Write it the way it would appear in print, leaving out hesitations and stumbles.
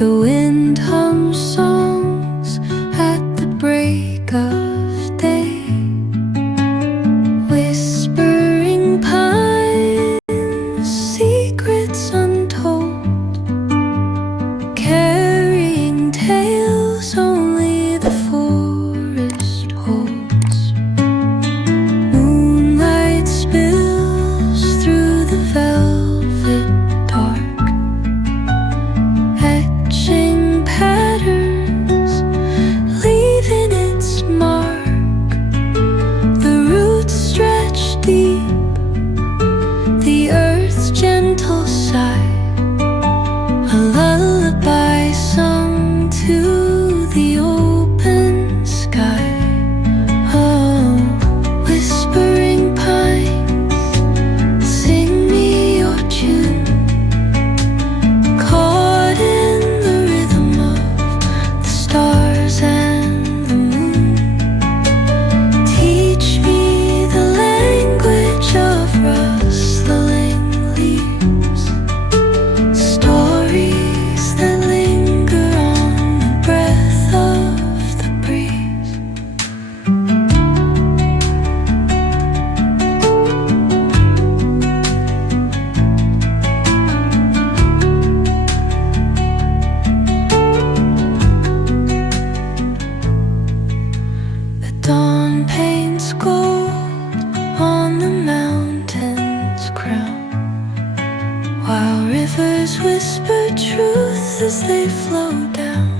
The wind hums songs at the break of day, whispering pines, secrets untold, carrying tales only the forest holds. Moonlight spills through the velvet dark, etching patterns, leaving its mark. The roots stretch deep, the earth's gentle sigh, a lullaby sung to the open sky. Oh, whispering pines, sing me your tune, caught in the rhythm of the stars and the moon. Teach me the language of rustling leaves, stories that linger on the breath of the breeze. The dawn paints gold on the mountain's crown, while rivers whisper truth as they flow down.